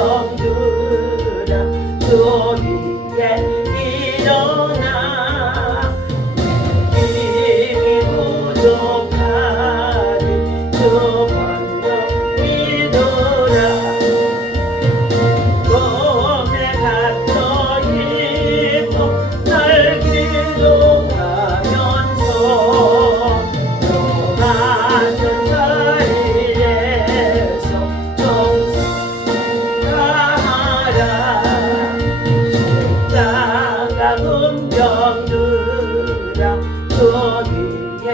군병들아 주 위에 일어나 힘이 부족하니 주 번영 믿으라 꿈에 갇혀 있고 날 기도하면서 또 많은 자리에서 정성하라 십자가 군병들아 주 위에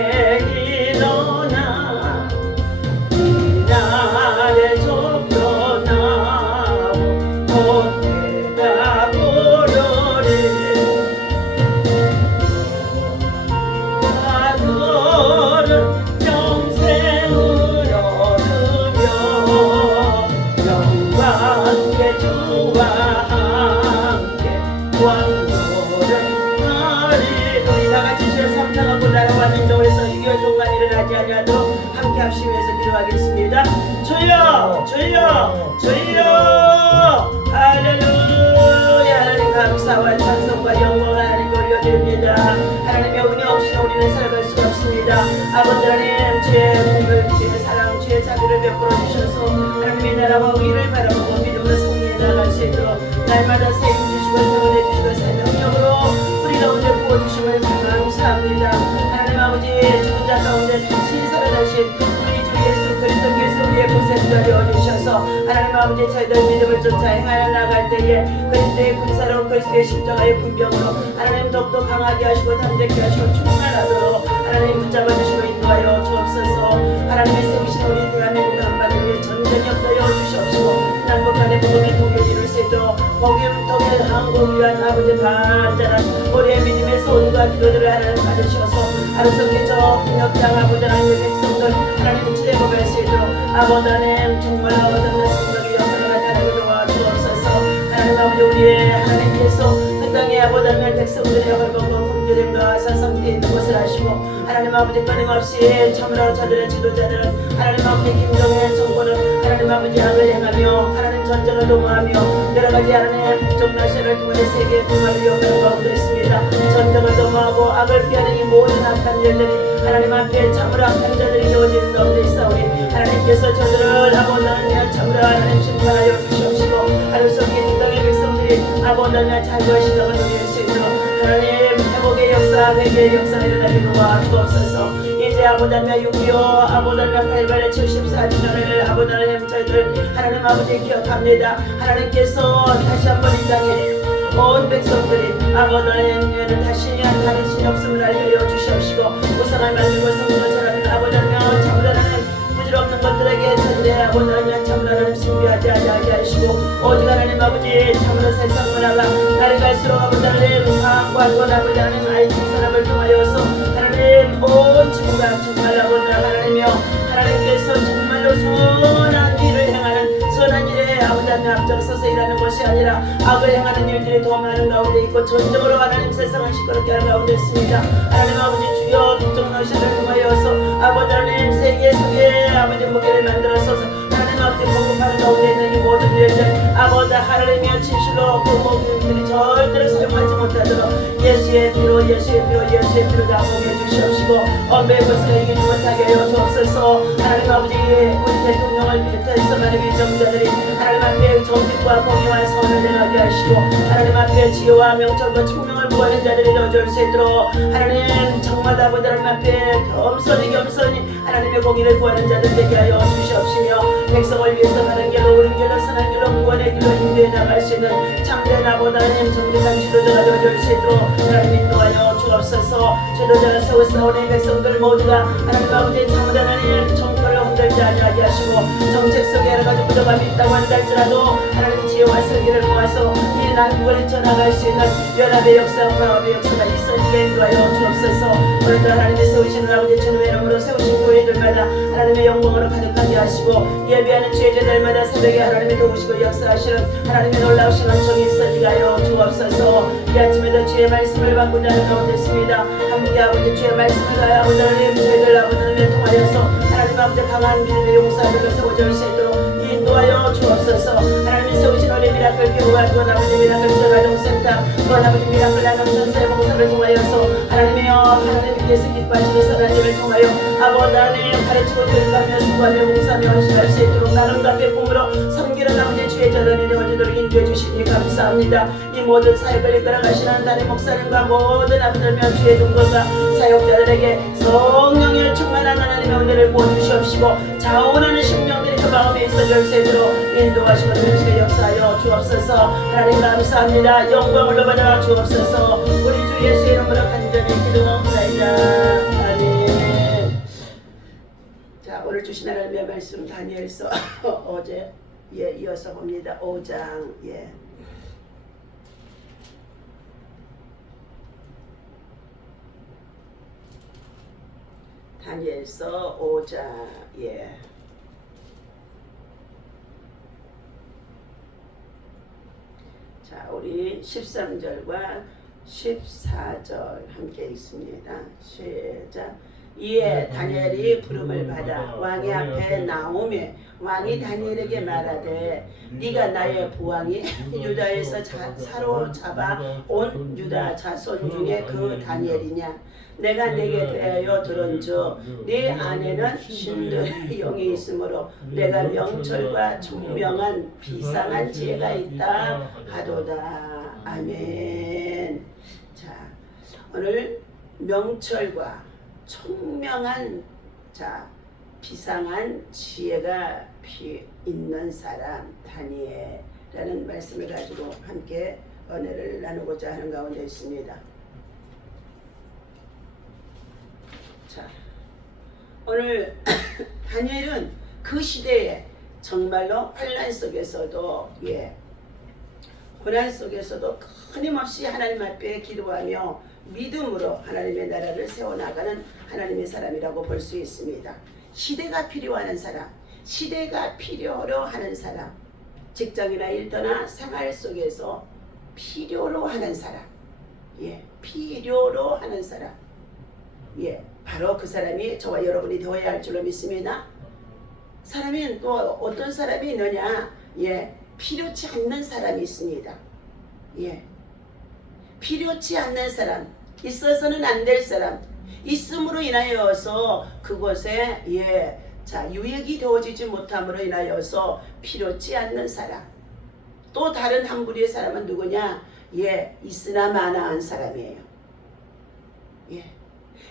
일어나 이 날에 쫓겨나고 본때가 부르리 너는 평생을 얻으며 영광의 주와 함께 왕노를 하리 우리 다같이 주의 삼창하고 나라와 민족에서 이겨 동안 일어나지 아니하도록 함께 합심해서 기도하겠습니다. 주여 주여 주여 할렐루야 하나님 감사와 찬송과 영광을 하나님께 올려드립니다. 하나님의 은혜 없이는 우리는 살아갈 수가 없습니다. 아버지 하나님 주의 공을 주의 사랑 주의 자비를 베풀어 주셔서 하나님의 나라와 의를 바라보고 믿음으로 승리해 나갈 수 있도록 날마다 세임 주시고 세원해 주시고 새 능력으로 우리 가운데 부어주심을 감사합니다. 하나님 아버지 죽은 자 가운데 다시 살아나신 우리 주 예수 그리스도께서 우리의 구세주가 되어주셔서 하나님 아버지 저희들 믿음을 쫓아 행하여 나갈 때에 그리스도의 군사로 그리스도의 십자가의 군병으로 하나님 더욱더 강하게 하시고 담대케 하시고 충만하도록 하나님 붙잡아 주시고 인도하여 주옵소서. 하나님의 세우신 우리 대한민국 한반도 위에 전쟁이 없어여 주시옵시고 남북 간의 복음의 통일을 이룰 수 있도록 복음 통일 한국을 위한 아버지 간절한 우리의 믿음의 소원과 기도들을 하나님 받으셔서 하루속히 저 협장 아버지 하나님의 백성들 하나님 주대복할 수 있도록 아버지 하나님 정말 아버지 하나님 성령의 역사가 나타나게 도와주옵소서. 하나님 아버지 우리의 하나님께서 그 땅에 아버지 하나님 백성들의 헐벗고 굶주림과 사상태에 있는 것을 아시고 하나님 아버지 끊임없이 참으로 저들의 지도자들은 하나님 아버지 김정일 정권은 하나님 아버지 악을 행하며 하나님 전쟁을 도모하며 여러가지 하나님 북쪽러시아를 통해 세계의 평화를 위협하는 가운데 있습니다. 전쟁을 도모하고 악을 피하는 이 모든 악한 일들이 하나님 앞에 참으로 악한 자들이 되어지는 가운데 있사오니 하나님께서 저들을 아버지 하나님 참으로 하나님 심판하여 주시옵시고 하루속히 이 땅의 백성들이 아버지 하나님 자유와 신앙을 누릴 수 있도록 하나님 회복의 역사 회개의 역사가 일어나게 도와주옵소서. 이제 아버지 하나님 6.25 아버지 하나님 8.8의 74주년을 아버지 하나님 저희들 하나님 아버지 기억합니다. 하나님께서 다시 한번 이 땅에 온 백성들이 아버지 하나님께는 다시 다른 신이 없음을 알려 주시옵시고 우상을 만들고 성전을 절하는 아버지 하나님 참으로 하나님 부질없는 것들에게 전대 아버지 하나님 참으로 하나님 숭배하지 아니하게 하시고 오직 하나님 아버지 참으로 세상 문화가 날이 갈수록 아버지 하나님 과학과 아버지 하나님 IT 산업을 통하여서 하나님 온 지구가 정말 아버지 하나님이여 하나님께서 정말로 선한 일을 행하는 선한 일에 아버지 하나님 앞장서서 일하는 것이 아니라 악을 행하는 일들이 더 많은 가운데 있고 전적으로 하나님 세상을 시끄럽게 하는 가운데 있습니다. 하나님 아버지 주여 북쪽러시아를 통하여서 아버지 하나님 세계 속에 아버지 무게를 만들어서 하나님 아버지 공급하는 가운데 있는 이 모든 일들 아버지 하나님의 진실로 그 모든들이 절대로 사용하지 못하도록 예수의 피로 다 봉해 주시옵시고 엄배의 것을 이기지 못하게 하여 주옵소서. 하나님 아버지 우리 대통령을 비롯해서 많은 위정자들이 하나님 앞에 정직과 공의와 선을 행하게 하시고 하나님 앞에 지혜와 명철과 총명을 구하는 자들이 되어줄 수 있도록 하나님 정말 아버지 하나님 앞에 겸손히 하나님의 공의를 구하는 자들 되게 하여 주시옵시며 백성을 위해서 바른 길로 옳은 길로 선한 길로 구원의 길로 인도해 나갈 수 있는 참된 아버지 하나님 정직한 지도자가 되어줄 수 있도록 하나님 인도하여 주옵소서. 지도자가 세워싸우는 백성들 모두가 하나님 아버지 참된 하나님 정권을 흔들지 아니하게 하시고 정책 속에 여러가지 부족함이 있다고 한달지라도 하나님 지혜와 설계를 모아서 이 난국을 헤쳐나갈 수 있는 연합의 역사 화합의 역사가 있어지게 인도하여 주옵소서. 오늘도 하나님의 세우시는 아버지 주님의 이름으로 세우신 교회들마다 하나님의 영광으로 가득하게 하시고 예비하는 죄제들마다 새벽에 하나님의 도우시고 역사하시는 하나님의 놀라우신 은총이 있어지게 하여 주옵소서. 이 아침에도 주의 말씀을 받고자 하는 가운데 있습니다. 함께 아버지 주의 말씀을 가야 아버지 하나님 저희들 아버지 하나님을 통하여서 하나님 아버지 강한 믿음의 용사들로 세워질 수 있도록 이 인도하여 주옵소서. 하나님이 세우신 어린 미라클 교회와 또 아버지 미라클 재활용센터 또 아버지 미라클 나눔 전세 봉사를 통하여서 하나님이여 하나님께서 기뻐하시는 하나님을 통하여 아버지 하나님 가르치고 교육하며 수고하며 봉사하며 헌신할 수 있도록 나눔과 배품으로 섬기는 아버지 주의 전원이 되어지도록 인도해 주시니 감사합니다. 이 모든 사역을 이끌어가시는 하나님 목사님과 모든 아버지며 주의 종들과 사역자들에게 성령의 충만한 하나님의 은혜를 부어주시옵시고 자원하는 심령들이 그 마음에 있어 열쇠대로 인도하시고 주시게 역사하여 주옵소서. 하나님 감사합니다. 영광을 받아 주옵소서. 우리 주 예수의 이름으로 간절히 기도하옵나이다. 아멘. 자, 오늘 주신 하나님의 말씀 다니엘서 어제 이어서 봅니다. 5장 다니엘서 5장 자, 우리 13절과 14절 함께 읽습니다. 시작. 이에 다니엘이 부름을 받아 왕의 앞에 나오며 왕이 다니엘에게 말하되 네가 나의 부왕이 유다에서 사로잡아 온 유다 자손 중에 그 다니엘이냐? 내가 네게 대하여 들은즉 네 안에는 신들의 영이 있으므로 내가 명철과 총명한 비상한 지혜가 있다 하도다. 아멘. 자, 오늘 명철과 총명한 비상한 지혜가 있는 사람 다니엘이라는 말씀을 가지고 함께 은혜를 나누고자 하는 가운데 있습니다. 자, 오늘 다니엘은 그 시대에 정말로 환난 속에서도 고난 속에서도 끊임없이 하나님 앞에 기도하며 믿음으로 하나님의 나라를 세워나가는 하나님의 사람이라고 볼 수 있습니다. 시대가 필요하는 사람, 시대가 필요로 하는 사람, 직장이나 일터나 생활 속에서 필요로 하는 사람, 필요로 하는 사람, 바로 그 사람이 저와 여러분이 되어야 할 줄로 믿습니다. 사람이 또 어떤 사람이 있느냐? 필요치 않는 사람이 있습니다. 필요치 않는 사람, 있어서는 안 될 사람, 있음으로 인하여서 그곳에 유익이 되어지지 못함으로 인하여서 필요치 않는 사람. 또 다른 한 부류의 사람은 누구냐? 있으나 마나한 사람이에요.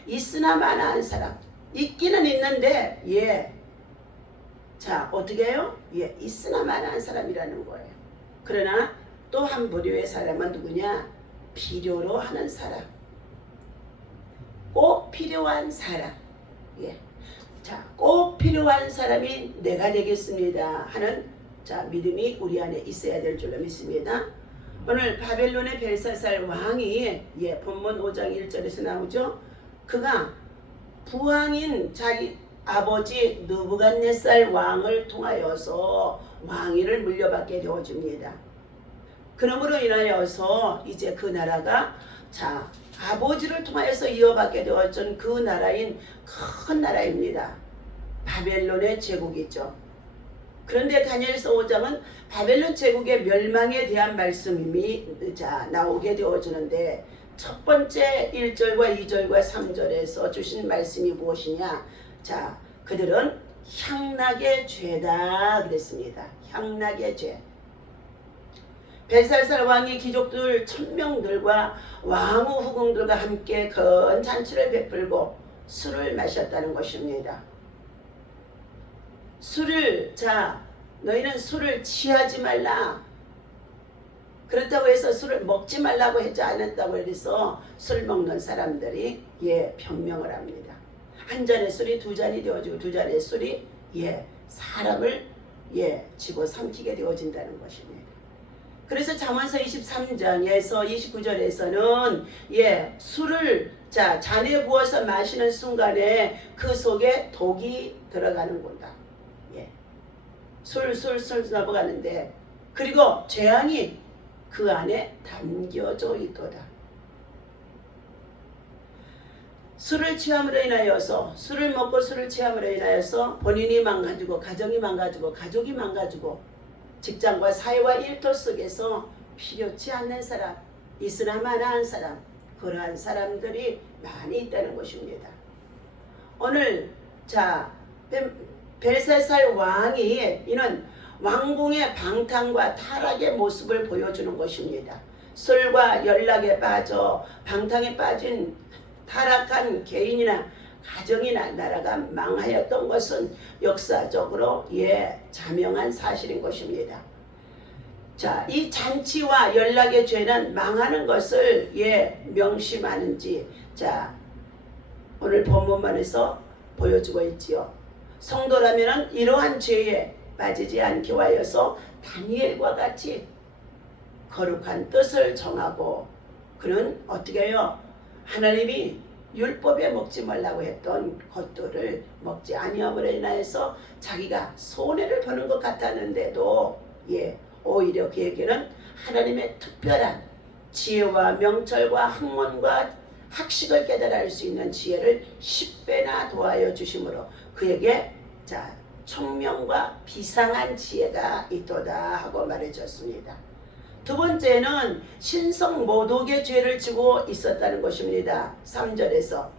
있으나 마나한 사람. 있기는 있는데 어떻게 해요? 있으나 마나한 사람이라는 거예요. 그러나 또 한 부류의 사람은 누구냐? 필요로 하는 사람. 꼭 필요한 사람. 꼭 필요한 사람이 내가 되겠습니다 하는 믿음이 우리 안에 있어야 될 줄로 믿습니다. 오늘 바벨론의 벨사살 왕이 본문 5장 1절에서 나오죠. 그가 부왕인 자기 아버지 느부갓네살 왕을 통하여서 왕위를 물려받게 되어집니다. 그러므로 인하여서 이제 그 나라가 아버지를 통하여서 이어받게 되었던 그 나라인 큰 나라입니다. 바벨론의 제국이죠. 그런데 다니엘서 5장은 바벨론 제국의 멸망에 대한 말씀이 나오게 되어지는데 첫 번째 1절과 2절과 3절에서 주신 말씀이 무엇이냐? 그들은 향락의 죄다 그랬습니다. 향락의 죄. 벨사살 왕이 귀족들 1000명들과 왕후 후궁들과 함께 큰 잔치를 베풀고 술을 마셨다는 것입니다. 너희는 술을 취하지 말라. 그렇다고 해서 술을 먹지 말라고 하지 않았다고 해서 술 먹는 사람들이 변명을 합니다. 한 잔의 술이 두 잔이 되어지고 두 잔의 술이 사람을 집어삼키게 되어진다는 것입니다. 그래서 잠언서 23장에서 29절에서는 술을 잔에 부어서 마시는 순간에 그 속에 독이 들어가는 거다. 술 넘어가는데 그리고 재앙이 그 안에 담겨져 있도다. 술을 취함으로 인하여서 술을 먹고 술을 취함으로 인하여서 본인이 망가지고 가정이 망가지고 가족이 망가지고 직장과 사회와 일터 속에서 필요치 않는 사람, 있으나 마나한 사람, 그러한 사람들이 많이 있다는 것입니다. 오늘 자 벨사살 왕이 이는 왕궁의 방탕과 타락의 모습을 보여주는 것입니다. 술과 연락에 빠져 방탕에 빠진 타락한 개인이나 가정이나 나라가 망하였던 것은 역사적으로 자명한 사실인 것입니다. 자, 이 잔치와 연락의 죄는 망하는 것을 명심하는지 오늘 본문만에서 보여주고 있지요. 성도라면 이러한 죄에 빠지지 않기 위하여서 다니엘과 같이 거룩한 뜻을 정하고 그는 어떻게 해요? 하나님이 율법에 먹지 말라고 했던 것들을 먹지 아니함으로 인하여서 자기가 손해를 보는 것 같았는데도 오히려 그에게는 하나님의 특별한 지혜와 명철과 학문과 학식을 깨달을 수 있는 지혜를 10배나 도하여 주심으로 그에게 총명과 비상한 지혜가 있도다 하고 말해줬습니다. 두 번째는 신성 모독의 죄를 지고 있었다는 것입니다. 3절에서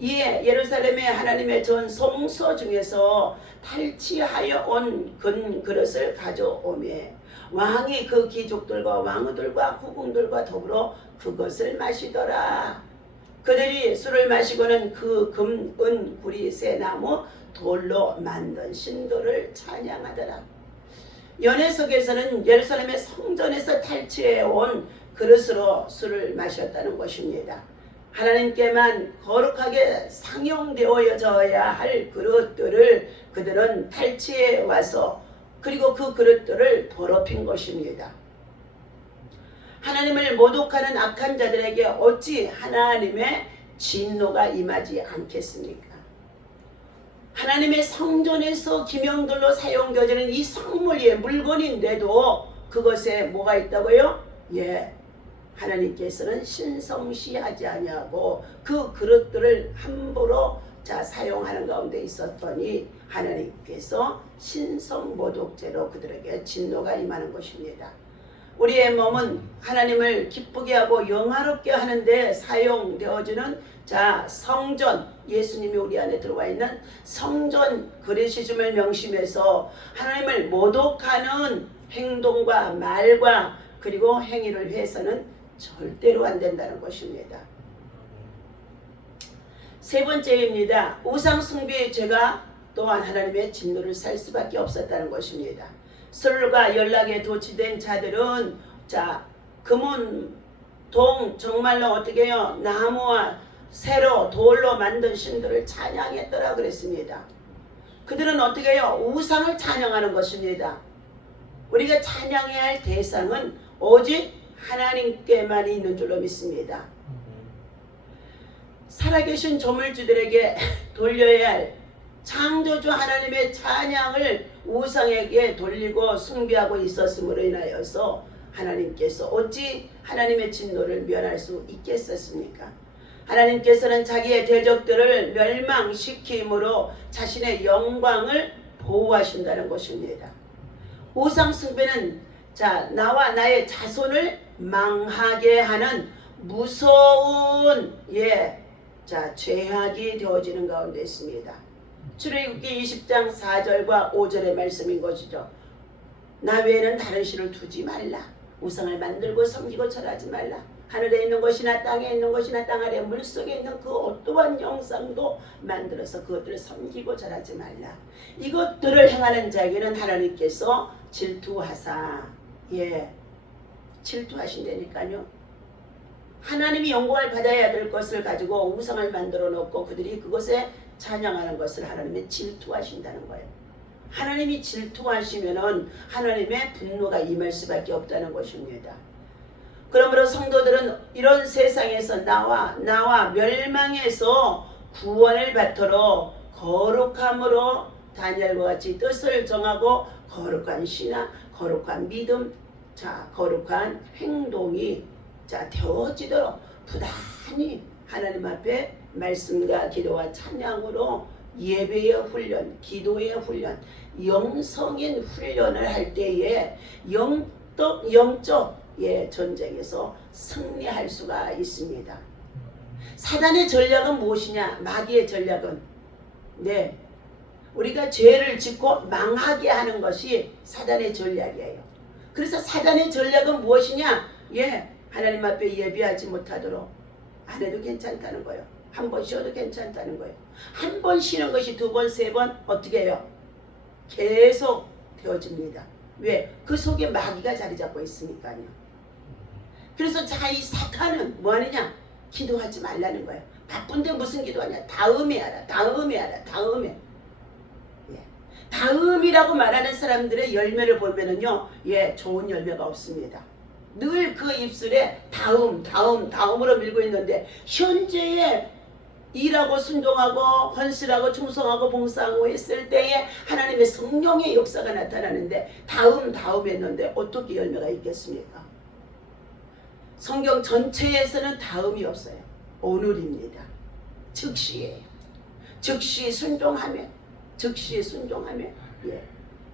이에 예루살렘의 하나님의 전 성소 중에서 탈취하여 온 금 그릇을 가져오매 왕이 그 귀족들과 왕후들과 후궁들과 더불어 그것을 마시더라. 그들이 술을 마시고는 그 금, 은, 구리, 쇠나무, 돌로 만든 신도를 찬양하더라. 연회석에서는 예루살렘의 성전에서 탈취해온 그릇으로 술을 마셨다는 것입니다. 하나님께만 거룩하게 상용되어져야 할 그릇들을 그들은 탈취해 와서 그리고 그 그릇들을 더럽힌 것입니다. 하나님을 모독하는 악한 자들에게 어찌 하나님의 진노가 임하지 않겠습니까? 하나님의 성전에서 기명들로 사용되어지는 이 성물이 물건인데도 그것에 뭐가 있다고요? 하나님께서는 신성시하지 아니하고 그 그릇들을 함부로 사용하는 가운데 있었더니 하나님께서 신성모독죄로 그들에게 진노가 임하는 것입니다. 우리의 몸은 하나님을 기쁘게 하고 영화롭게 하는데 사용되어지는 성전, 예수님이 우리 안에 들어와 있는 성전 그리시즘을 명심해서 하나님을 모독하는 행동과 말과 그리고 행위를 해서는 절대로 안 된다는 것입니다. 세 번째입니다. 우상 숭배의 죄가 또한 하나님의 진노를 살 수밖에 없었다는 것입니다. 술과 연락에 도취된 자들은 금은 동 정말로 어떻게 해요? 나무와 새로 돌로 만든 신들을 찬양했더라 그랬습니다. 그들은 어떻게 해요? 우상을 찬양하는 것입니다. 우리가 찬양해야 할 대상은 오직 하나님께만 있는 줄로 믿습니다. 살아계신 조물주들에게 돌려야 할 창조주 하나님의 찬양을 우상에게 돌리고 숭배하고 있었음으로 인하여서 하나님께서 어찌 하나님의 진노를 면할 수 있겠었습니까? 하나님께서는 자기의 대적들을 멸망시킴으로 자신의 영광을 보호하신다는 것입니다. 우상 숭배는 나와 나의 자손을 망하게 하는 무서운 죄악이 되어지는 가운데 있습니다. 출애굽기 20장 4절과 5절의 말씀인 것이죠. 나 외에는 다른 신을 두지 말라. 우상을 만들고 섬기고 절하지 말라. 하늘에 있는 것이나 땅에 있는 것이나 땅 아래 물속에 있는 그 어떠한 형상도 만들어서 그것들을 섬기고 절하지 말라. 이것들을 행하는 자에게는 하나님께서 질투하사 질투하신다니까요. 하나님이 영광을 받아야 될 것을 가지고 우상을 만들어 놓고 그들이 그것에 찬양하는 것을 하나님이 질투하신다는 거예요. 하나님이 질투하시면은 하나님의 분노가 임할 수밖에 없다는 것입니다. 그러므로 성도들은 이런 세상에서 나와 멸망에서 구원을 받도록 거룩함으로 다니엘과 같이 뜻을 정하고 거룩한 신앙, 거룩한 믿음, 거룩한 행동이 되어지도록 부단히 하나님 앞에 말씀과 기도와 찬양으로 예배의 훈련, 기도의 훈련, 영성인 훈련을 할 때에 영적 전쟁에서 승리할 수가 있습니다. 사단의 전략은 무엇이냐? 마귀의 전략은 우리가 죄를 짓고 망하게 하는 것이 사단의 전략이에요. 그래서 사단의 전략은 무엇이냐? 하나님 앞에 예배하지 못하도록 안 해도 괜찮다는 거예요. 한 번 쉬어도 괜찮다는 거예요. 한 번 쉬는 것이 두 번, 세 번 어떻게 해요? 계속 되어집니다. 왜? 그 속에 마귀가 자리 잡고 있으니까요. 그래서 이 사탄은 뭐 하느냐? 기도하지 말라는 거예요. 바쁜데 무슨 기도하냐? 다음에 하라. 다음에. 다음이라고 말하는 사람들의 열매를 보면은요, 좋은 열매가 없습니다. 늘 그 입술에 다음으로 밀고 있는데, 현재에 일하고 순종하고 헌신하고 충성하고 봉사하고 했을 때에 하나님의 성령의 역사가 나타나는데, 다음 했는데 어떻게 열매가 있겠습니까? 성경 전체에서는 다음이 없어요. 오늘입니다. 즉시예요. 즉시 순종하면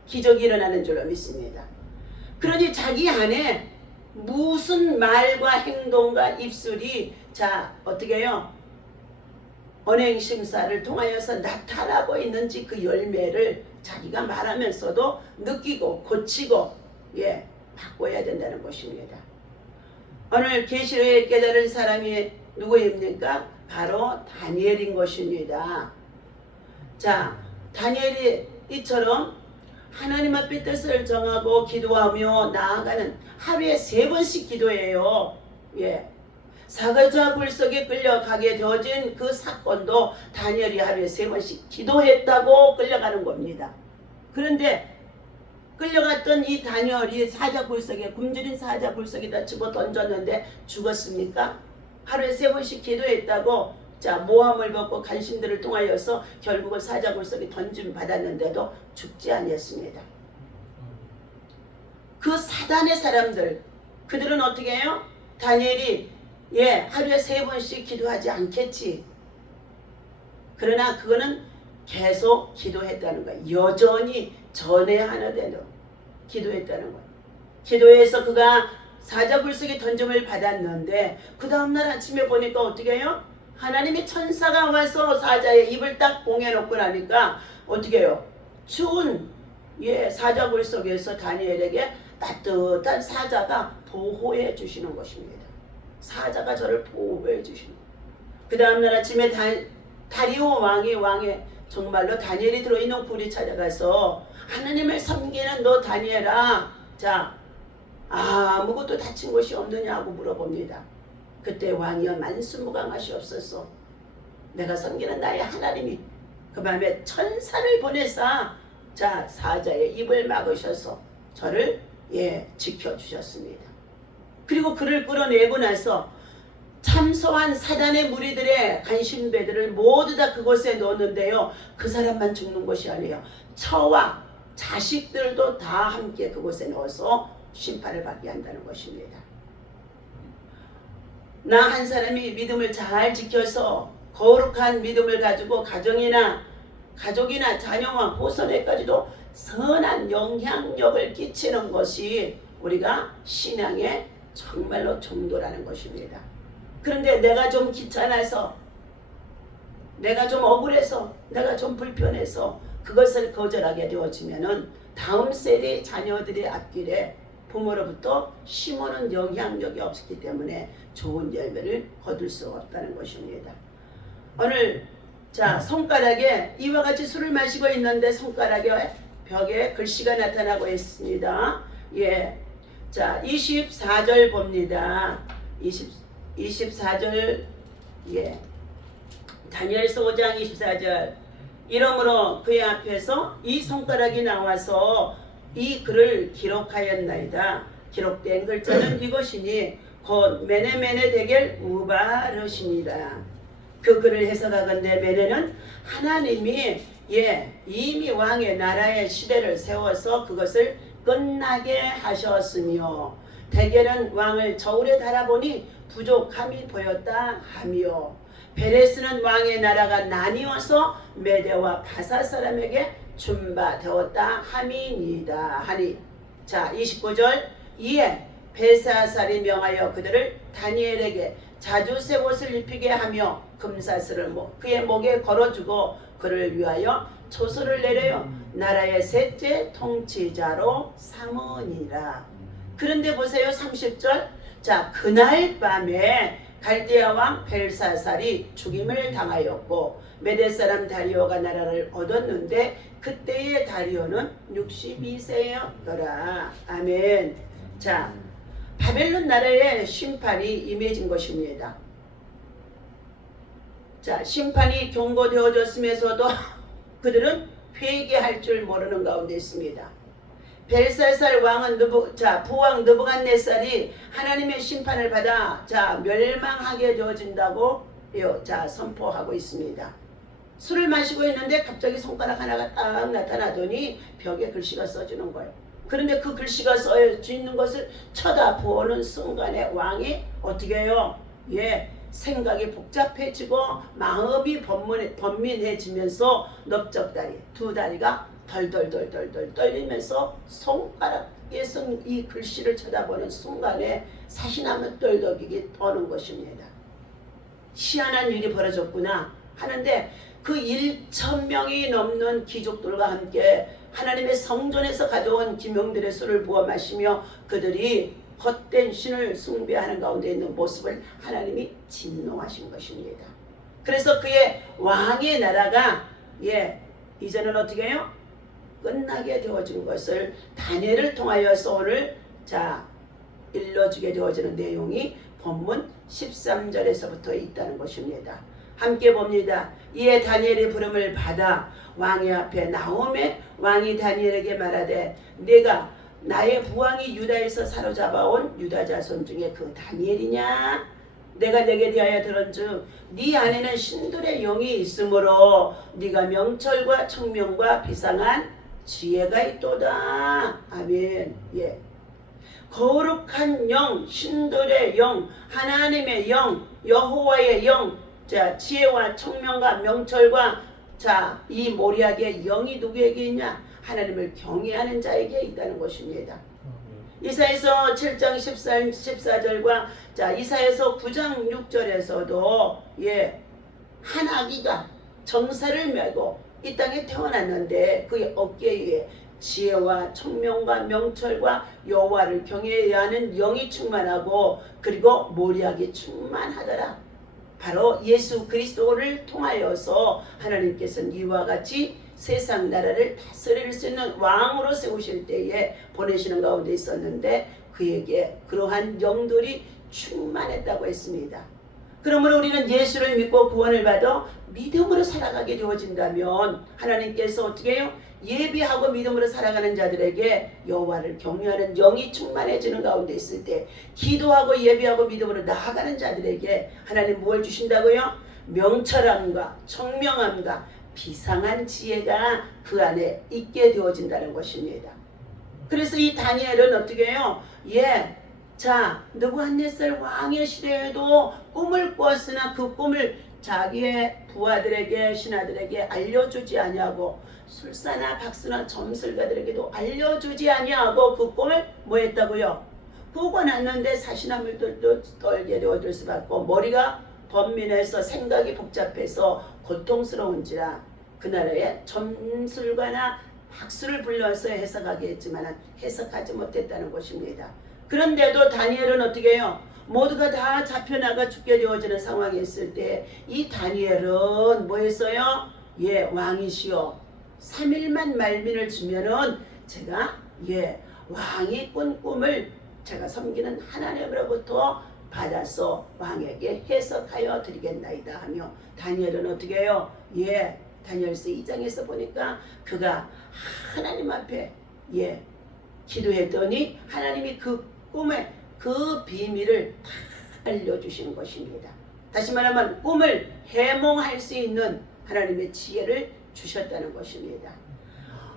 기적이 일어나는 줄로 믿습니다. 그러니 자기 안에 무슨 말과 행동과 입술이 어떻게 해요? 언행심사를 통하여서 나타나고 있는지 그 열매를 자기가 말하면서도 느끼고 고치고 바꿔야 된다는 것입니다. 오늘 계시를 깨달은 사람이 누구입니까? 바로 다니엘인 것입니다. 다니엘이 이처럼 하나님 앞에 뜻을 정하고 기도하며 나아가는 하루에 3번씩 기도해요. 사자굴 굴속에 끌려가게 되어진 그 사건도 다니엘이 하루에 3번씩 기도했다고 끌려가는 겁니다. 그런데 끌려갔던 이 다니엘이 사자굴 속에, 굶주린 사자굴 속에다 집어 던졌는데 죽었습니까? 하루에 3번씩 기도했다고 모함을 벗고 간신들을 통하여서 결국은 사자굴 속에 던짐 받았는데도 죽지 아니했습니다. 그 사단의 사람들, 그들은 어떻게 해요? 다니엘이 하루에 3번씩 기도하지 않겠지. 그러나 그거는 계속 기도했다는 거예요. 여전히 전에 하나 되는 기도했다는 거예요. 기도해서 그가 사자굴 속에 던짐을 받았는데 그 다음날 아침에 보니까 어떻게 해요? 하나님의 천사가 와서 사자의 입을 딱 봉해놓고 나니까 어떻게 해요? 추운 사자굴 속에서 다니엘에게 따뜻한 사자가 보호해 주시는 것입니다. 사자가 저를 보호해 주시는 거예요. 그 다음날 아침에 다리오 왕의 정말로 다니엘이 들어있는 굴이 찾아가서 하나님을 섬기는 너 다니엘아, 아무것도 다친 것이 없느냐고 물어봅니다. 그때 왕이여 만수무강하시옵소서. 내가 섬기는 나의 하나님이 그 밤에 천사를 보내사 사자의 입을 막으셔서 저를 지켜주셨습니다. 그리고 그를 끌어내고 나서 참소한 사단의 무리들의 간신배들을 모두 다 그곳에 넣었는데요. 그 사람만 죽는 것이 아니에요. 처와 자식들도 다 함께 그곳에 넣어서 심판을 받게 한다는 것입니다. 나 한 사람이 믿음을 잘 지켜서 거룩한 믿음을 가지고 가족이나 자녀와 후손에까지도 선한 영향력을 끼치는 것이 우리가 신앙의 정말로 정도라는 것입니다. 그런데 내가 좀 귀찮아서, 내가 좀 억울해서, 내가 좀 불편해서 그것을 거절하게 되어지면은 다음 세대 자녀들의 앞길에 부모로부터 심어놓은 영향력이 없기 때문에 좋은 열매를 거둘 수 없다는 것입니다. 오늘 손가락에 이와 같이 술을 마시고 있는데 손가락에 벽에 글씨가 나타나고 있습니다. 24절 봅니다. 24절 다니엘서 5장 24절 이러므로 그의 앞에서 이 손가락이 나와서 이 글을 기록하였나이다. 기록된 글자는 이것이니 곧 메네메네 데겔 우바르시니라. 그 글을 해석하건대 메네는 하나님이 이미 왕의 나라의 시대를 세워서 그것을 끝나게 하셨으며 대개는 왕을 저울에 달아보니 부족함이 보였다 하며 베레스는 왕의 나라가 나뉘어서 메대와 바사 사람에게 준바되었다 함이니이다 하니. 자 29절 이에 벨사살이 명하여 그들을 다니엘에게 자주색 옷을 입히게 하며 금사슬을 그의 목에 걸어주고 그를 위하여 조서를 내려요 나라의 셋째 통치자로 삼으니라. 그런데 보세요 30절. 자 그날 밤에 갈대아 왕 벨사살이 죽임을 당하였고 메대 사람 다리오가 나라를 얻었는데 그때의 다리오는 62세였더라. 아멘. 자 바벨론 나라의 심판이 임해진 것입니다. 자 심판이 경고되어졌으면서도 그들은 회개할 줄 모르는 가운데 있습니다. 벨사살 왕은 부왕 느부갓네살이 하나님의 심판을 받아 멸망하게 되어진다고 선포하고 있습니다. 술을 마시고 있는데 갑자기 손가락 하나가 딱 나타나더니 벽에 글씨가 써지는 거예요. 그런데 그 글씨가 써져 있는 것을 쳐다보는 순간에 왕이 어떻게 해요? 생각이 복잡해지고 마음이 번민해지면서 넓적다리 두 다리가 덜덜덜덜 떨리면서 손가락에 쓴 이 글씨를 쳐다보는 순간에 사시나무 떨덕이기 떠는 것입니다. 희한한 일이 벌어졌구나 하는데 그 1,000명이 넘는 귀족들과 함께 하나님의 성전에서 가져온 기명들의 술을 부어 마시며 그들이 헛된 신을 숭배하는 가운데 있는 모습을 하나님이 진노하신 것입니다. 그래서 그의 왕의 나라가 이제는 어떻게 해요? 끝나게 되어진 것을 다니엘을 통하여서 오늘 일러주게 되어지는 내용이 본문 13절에서부터 있다는 것입니다. 함께 봅니다. 이에 다니엘의 부름을 받아 왕의 앞에 나오매 왕이 다니엘에게 말하되 내가 나의 부왕이 유다에서 사로잡아온 유다 자손 중에 그 다니엘이냐? 내가 내게 대하여 들은즉 네 안에는 신들의 영이 있으므로 네가 명철과 청명과 비상한 지혜가 있도다. 아멘. 거룩한 영, 신들의 영, 하나님의 영, 여호와의 영, 지혜와 청명과 명철과 이 모리아의 영이 누구에게 있냐? 하나님을 경외하는 자에게 있다는 것입니다. 이사야서 7장 14절과 이사야서 9장 6절에서도 한 아기가 정사를 메고 이 땅에 태어났는데 그의 어깨에 지혜와 청명과 명철과 여호와를 경외해야 하는 영이 충만하고 그리고 모리아기 충만하더라. 바로 예수 그리스도를 통하여서 하나님께서는 이와 같이 세상 나라를 다스릴 수 있는 왕으로 세우실 때에 보내시는 가운데 있었는데 그에게 그러한 영들이 충만했다고 했습니다. 그러므로 우리는 예수를 믿고 구원을 받아 믿음으로 살아가게 되어진다면 하나님께서 어떻게 해요? 예비하고 믿음으로 살아가는 자들에게 여호와를 경외하는 영이 충만해지는 가운데 있을 때 기도하고 예비하고 믿음으로 나아가는 자들에게 하나님 무엇을 주신다고요? 명철함과 청명함과 비상한 지혜가 그 안에 있게 되어진다는 것입니다. 그래서 이 다니엘은 어떻게 해요? 느부갓네살 왕의 시대에도 꿈을 꾸었으나 그 꿈을 자기의 부하들에게 신하들에게 알려주지 아니하고 술사나 박수나 점술가들에게도 알려주지 아니하고 그 꿈을 뭐 했다고요? 꾸고 났는데 사시나물들도 떨게 되어질 수밖에 없고 머리가 번민해서 생각이 복잡해서 고통스러운지라 그 나라에 점술가나 박수를 불러서 해석하게 했지만 해석하지 못했다는 것입니다. 그런데도 다니엘은 어떻게 해요? 모두가 다 잡혀나가 죽게 되어지는 상황이 있을 때 이 다니엘은 뭐 했어요? 왕이시여 3일만 말민을 주면은 제가 왕이 꾼 꿈을 제가 섬기는 하나님으로부터 받아서 왕에게 해석하여 드리겠나이다 하며 다니엘은 어떻게 해요? 다니엘서 2장에서 보니까 그가 하나님 앞에 기도했더니 하나님이 그 꿈의 그 비밀을 다 알려주시는 것입니다. 다시 말하면 꿈을 해몽할 수 있는 하나님의 지혜를 주셨다는 것입니다.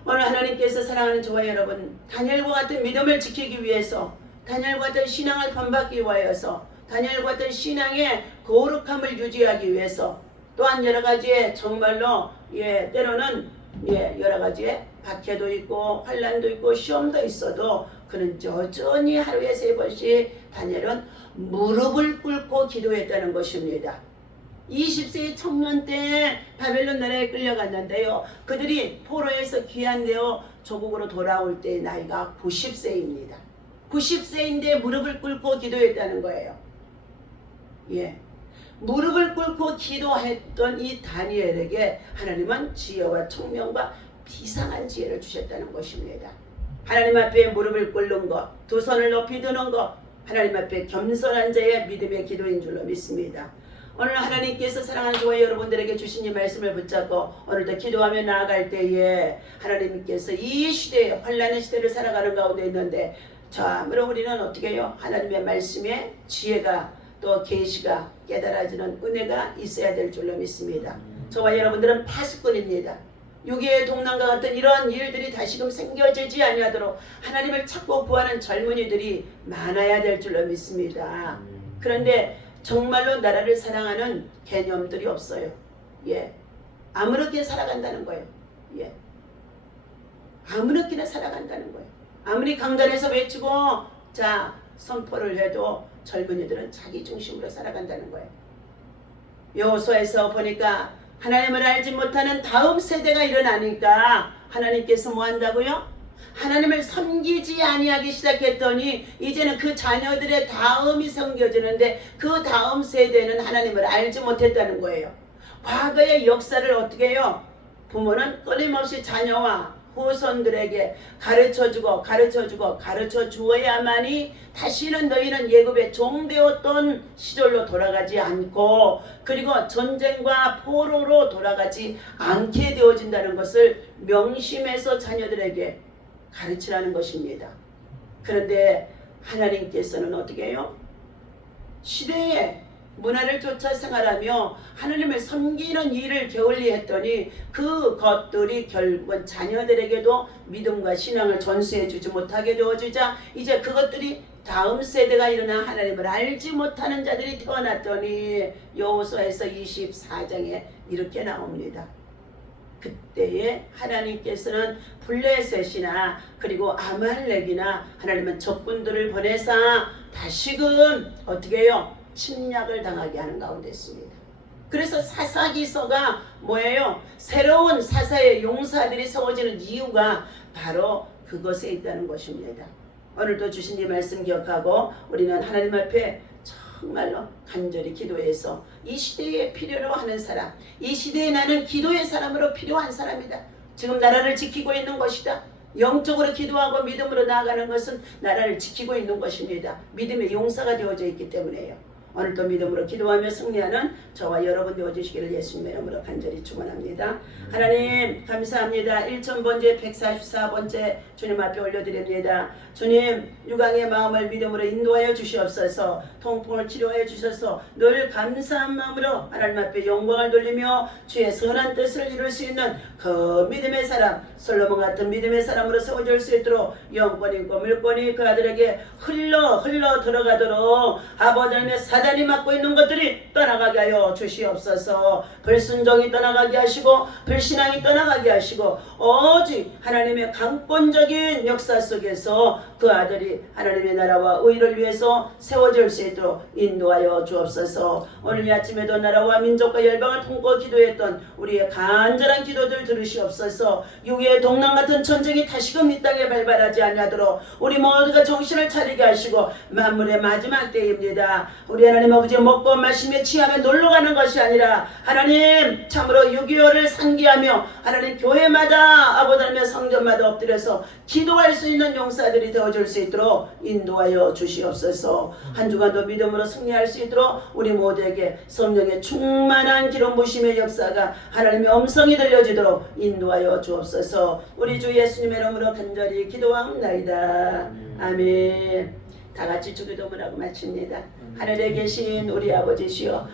오늘 하나님께서 사랑하는 저와 여러분, 다니엘과 같은 믿음을 지키기 위해서 다니엘과 같은 신앙을 본받기 위하여서 다니엘과 같은 신앙의 거룩함을 유지하기 위해서 또한 여러 가지의 정말로 때로는 여러 가지의 박해도 있고 환난도 있고 시험도 있어도 그는 여전히 하루에 3번씩 다니엘은 무릎을 꿇고 기도했다는 것입니다. 20세의 청년 때 바벨론 나라에 끌려갔는데요. 그들이 포로에서 귀환되어 조국으로 돌아올 때 나이가 90세입니다. 90세인데 무릎을 꿇고 기도했다는 거예요. 무릎을 꿇고 기도했던 이 다니엘에게 하나님은 지혜와 총명과 비상한 지혜를 주셨다는 것입니다. 하나님 앞에 무릎을 꿇는 것, 두 손을 높이 드는 것, 하나님 앞에 겸손한 자의 믿음의 기도인 줄로 믿습니다. 오늘 하나님께서 사랑하는 저와 여러분들에게 주신 이 말씀을 붙잡고 오늘도 기도하며 나아갈 때에 하나님께서 이 시대에 환난의 시대를 살아가는 가운데 있는데 참으로 우리는 어떻게 해요? 하나님의 말씀에 지혜가 또 계시가 깨달아지는 은혜가 있어야 될 줄로 믿습니다. 저와 여러분들은 파수꾼입니다. 유괴의 동남과 같은 이러한 일들이 다시금 생겨지지 아니하도록 하나님을 찾고 구하는 젊은이들이 많아야 될 줄로 믿습니다. 그런데 정말로 나라를 사랑하는 개념들이 없어요. 아무렇게 살아간다는 거예요. 아무렇게나 살아간다는 거예요. 아무리 강단에서 외치고 선포를 해도 젊은이들은 자기 중심으로 살아간다는 거예요. 여호수아에서 보니까 하나님을 알지 못하는 다음 세대가 일어나니까 하나님께서 뭐 한다고요? 하나님을 섬기지 아니하기 시작했더니 이제는 그 자녀들의 다음이 섬겨지는데 그 다음 세대는 하나님을 알지 못했다는 거예요. 과거의 역사를 어떻게 해요? 부모는 끊임없이 자녀와 후손들에게 가르쳐주고 가르쳐 주어야만이 다시는 너희는 예굽의 종되었던 시절로 돌아가지 않고 그리고 전쟁과 포로로 돌아가지 않게 되어진다는 것을 명심해서 자녀들에게 가르치라는 것입니다. 그런데 하나님께서는 어떻게 해요? 시대의 문화를 쫓아 생활하며 하나님을 섬기는 일을 게을리 했더니 그것들이 결국은 자녀들에게도 믿음과 신앙을 전수해 주지 못하게 되어지자 이제 그것들이 다음 세대가 일어나 하나님을 알지 못하는 자들이 태어났더니 여호수아에서 24장에 이렇게 나옵니다. 그때에 하나님께서는 블레셋이나 그리고 아말렉이나 하나님은 적군들을 보내사 다시금 어떻게 해요? 침략을 당하게 하는 가운데 있습니다. 그래서 사사기서가 뭐예요? 새로운 사사의 용사들이 세워지는 이유가 바로 그것에 있다는 것입니다. 오늘도 주신 이 말씀 기억하고 우리는 하나님 앞에 정말로 간절히 기도해서 이 시대에 필요로 하는 사람, 이 시대에 나는 기도의 사람으로 필요한 사람이다. 지금 나라를 지키고 있는 것이다. 영적으로 기도하고 믿음으로 나아가는 것은 나라를 지키고 있는 것입니다. 믿음의 용사가 되어져 있기 때문에요. 오늘도 믿음으로 기도하며 승리하는 저와 여러분 되어주시기를 예수님의 이름으로 간절히 축원합니다. 하나님 감사합니다. 1000번째 144번째 주님 앞에 올려드립니다. 주님 유강의 마음을 믿음으로 인도하여 주시옵소서. 통풍을 치료하여 주셔서 늘 감사한 마음으로 하나님 앞에 영광을 돌리며 주의 선한 뜻을 이룰 수 있는 그 믿음의 사람 솔로몬 같은 믿음의 사람으로 세워질 수 있도록 영권이 있고 물권이 그 아들에게 흘러 들어가도록 아버지 하나님의 사단이 맡고 있는 것들이 떠나가게 하여 주시옵소서. 불순종이 떠나가게 하시고 불신앙이 떠나가게 하시고 오직 하나님의 강권적인 역사 속에서 그 아들이 하나님의 나라와 의를 위해서 세워질 수 있도록 인도하여 주옵소서. 오늘 이 아침에도 나라와 민족과 열방을 품고 기도했던 우리의 간절한 기도들 들으시옵소서. 유괴의 동남 같은 전쟁이 다시금 이 땅에 발발하지 아니하도록 우리 모두가 정신을 차리게 하시고 만물의 마지막 때입니다. 우리 하나님 아버지 먹고 마시며 취하며 놀러가는 것이 아니라 하나님 참으로 6.25를 상기하며 하나님 교회마다 아버지 하나님의 성전마다 엎드려서 기도할 수 있는 용사들이 되어줄 수 있도록 인도하여 주시옵소서. 한 주간도 믿음으로 승리할 수 있도록 우리 모두에게 성령의 충만한 기름 부심의 역사가 하나님의 음성이 들려지도록 인도하여 주옵소서. 우리 주 예수님의 이름으로 간절히 기도하옵나이다. 아멘. 다 같이 주기도문하고 마칩니다. 하늘에 계신 우리 아버지시여